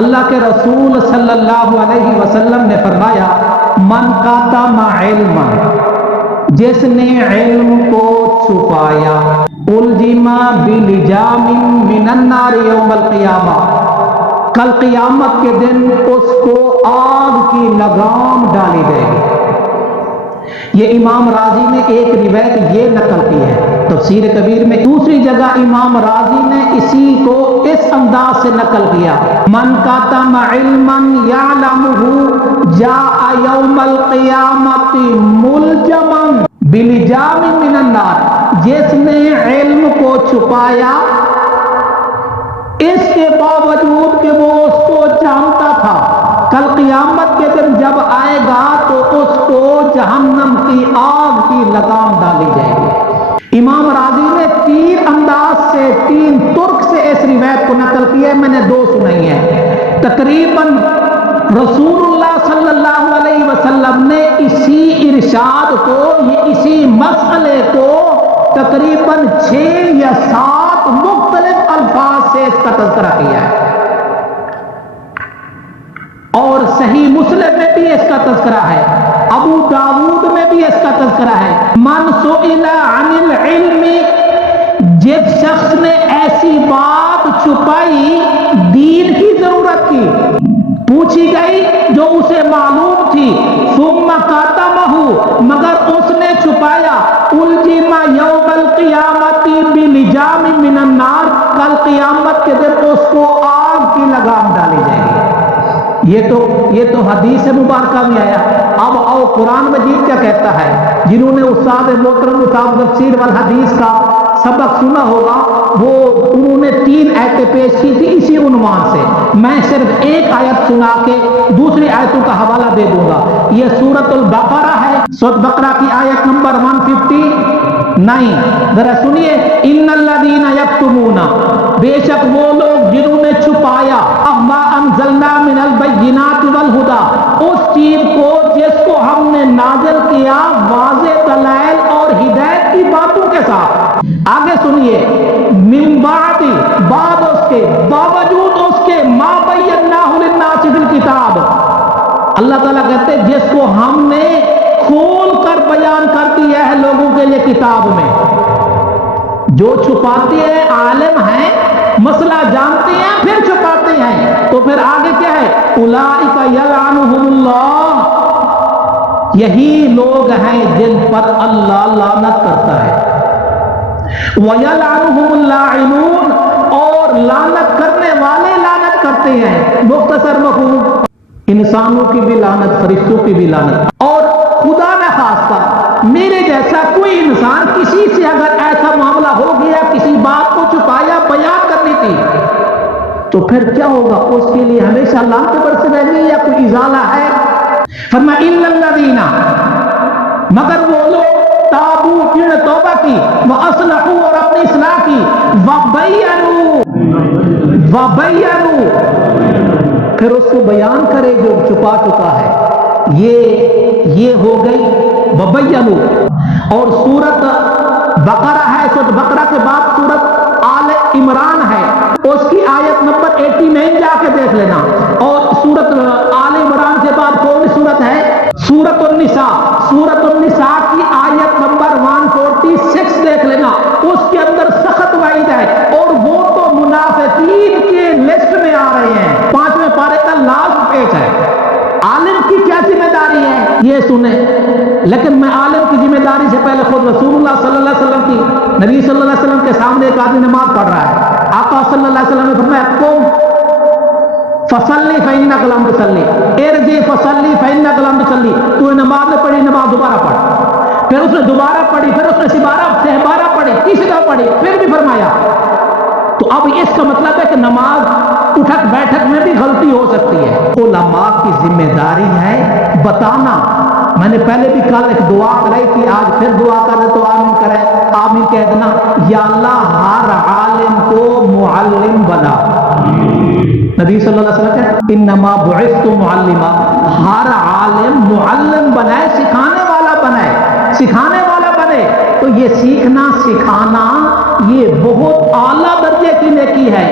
اللہ کے رسول صلی اللہ علیہ وسلم نے فرمایا من کاتم علما، جس نے علم کو چھپایا، الجما بلجام من النار یوم القیامہ، کل قیامت کے دن اس کو آگ کی لگام ڈالی جائے گی۔ یہ امام راضی نے ایک روایت یہ نقل کی ہے تفسیر کبیر میں۔ دوسری جگہ امام راضی نے اسی کو اس انداز سے نقل کیا، من کاتم علما یعلمہ جاء یوم القیامت ملجما بلجام من النار، جس نے علم کو چھپایا اس کے باوجود کہ وہ اس کو جانتا تھا، کل قیامت کے دن جب آئے گا تو اس کو جہنم کی آگ کی لگام ڈالی جائے گی۔ امام راضی نے تین انداز سے، تین ترک سے اس روایت کو نقل کیا ہے، میں نے دو سنائی ہے۔ تقریباً رسول اللہ صلی اللہ علیہ وسلم نے اسی ارشاد کو، یہ اسی مسئلے کو تقریباً 6 یا 7 مختلف الفاظ سے اس کا تذکرہ کیا ہے، اور صحیح مسلم میں بھی اس کا تذکرہ ہے، ابو داود میں بھی اس کا تذکرہ ہے۔ من سئل عن العلم، جس شخص نے ایسی بات چھپائی دین کی ضرورت کی، پوچھی گئی جو اسے معلوم تھی، ثم کاتمہ، مگر اس نے چھپایا، الجم یوم القیامت بلجام من النار، کل قیامت کے دن اس کو آگ کی لگام ڈالی جائے گی۔ یہ تو حدیث مبارکہ میں آیا۔ اب آؤ قرآن مجید کیا کہتا ہے۔ جنہوں نے استاد محترم استاد تفسیر والحدیث کا سبق سنا ہوگا، وہ انہوں نے 3 آیتیں پیش کی تھی اسی عنوان سے۔ میں صرف ایک آیت سنا کے دوسری آیتوں کا حوالہ دے دوں گا۔ یہ سورۃ البقرہ ہے، سورۃ بقرہ کی آیت نمبر 159۔ ذرا سنیے، ان الذین یکتمون، بے شک وہ لوگ جنہوں نے چھپایا، ما انزلنا من البینات والہدی، اس چیز کو جس کو ہم نے نازل کیا واضح دلائل اور ہدایت کی باتوں کے ساتھ۔ آگے سنیے، من بعد، بعد اس کے، باوجود اس کے، ما بیناہ للناس فی الکتاب، اللہ تعالیٰ کہتے ہیں جس کو ہم نے کھول کر بیان کر دیا ہے لوگوں کے لیے کتاب میں۔ جو چھپاتے ہیں عالم ہیں، مسئلہ جانتے ہیں پھر چھپاتے ہیں، تو پھر آگے کیا ہے، اولئک یلعنہم اللہ، یہی لوگ ہیں جن پر اللہ لعنت کرتا ہے، وَيَلْعَنُهُمُ اللاعنون، اور لعنت کرنے والے لعنت کرتے ہیں۔ مختصر مفہوم، انسانوں کی بھی لعنت، فرشتوں کی بھی لعنت، اور خدا نہ خواستہ میرے جیسا کوئی انسان کسی سے اگر ایسا معاملہ ہو گیا، کسی بات کو چھپایا، بیان کرنی تھی، تو پھر کیا ہوگا؟ اس کے لیے ہمیشہ لعنت برسے رہے گی یا کوئی ازالہ ہے؟ فرمایا الا الذین، مگر وہ لوگ تابو، جنہوں نے توبہ کی، واصلحوا، اور اپنی اصلاح کی، وبینوا، پھر اس کو بیان کرے جو چھپا چکا ہے۔ یہ ہو گئی وبینوا۔ اور سورت بقرہ ہے، سورت بقرہ کے بعد سورت آل عمران ہے، اس کی آیت نمبر 89 جا کے دیکھ لینا۔ اور سورت آل عمران کے بعد کون سی سورت ہے؟ سورت النساء، سورت النساء کی آیت نمبر 146 دیکھ لینا، اس کے اندر سخت وعید ہے، اور وہ تو منافقین کے لسٹ میں آ رہے ہیں۔ 5ویں پارے کا لاسٹ پیج ہے۔ عالم کی کیا ذمہ داری ہے یہ سنیں، لیکن میں عالم کی ذمہ داری سے پہلے خود رسول اللہ صلی اللہ علیہ وسلم کی، نبی صلی اللہ علیہ وسلم کے سامنے ایک آدمی نماز پڑھ رہا ہے، آقا صلی اللہ علیہ وسلم نے فرمایا قم فصلی فإنک لم تصلی، ارجع فصلی فإنک لم تصلی، تو نے نماز میں پڑھی، نماز دوبارہ پڑھ۔ پھر اس نے دوبارہ پڑھی، پھر اس نے سہبارہ پڑھی، تیسرا پڑھی، پھر بھی فرمایا۔ تو اب اس کا مطلب ہے کہ نماز اٹھک بیٹھک میں بھی غلطی ہو سکتی ہے۔ علماء کی ذمہ داری ہے بتانا۔ میں نے پہلے بھی کل ایک دعا کرائی تھی، آج پھر دعا کرے تو آمین کرے، آمین کہہ دینا، یا اللہ ہر عالم کو معلم بنا۔ نبی صلی اللہ علیہ وسلم کہتے ہیں انما بعثت معلما، ہر عالم معلم بنائے، سکھانے والا بنائے، سکھانے والا بنے۔ تو یہ سیکھنا سکھانا یہ بہت اعلیٰ درجے کی نیکی ہے۔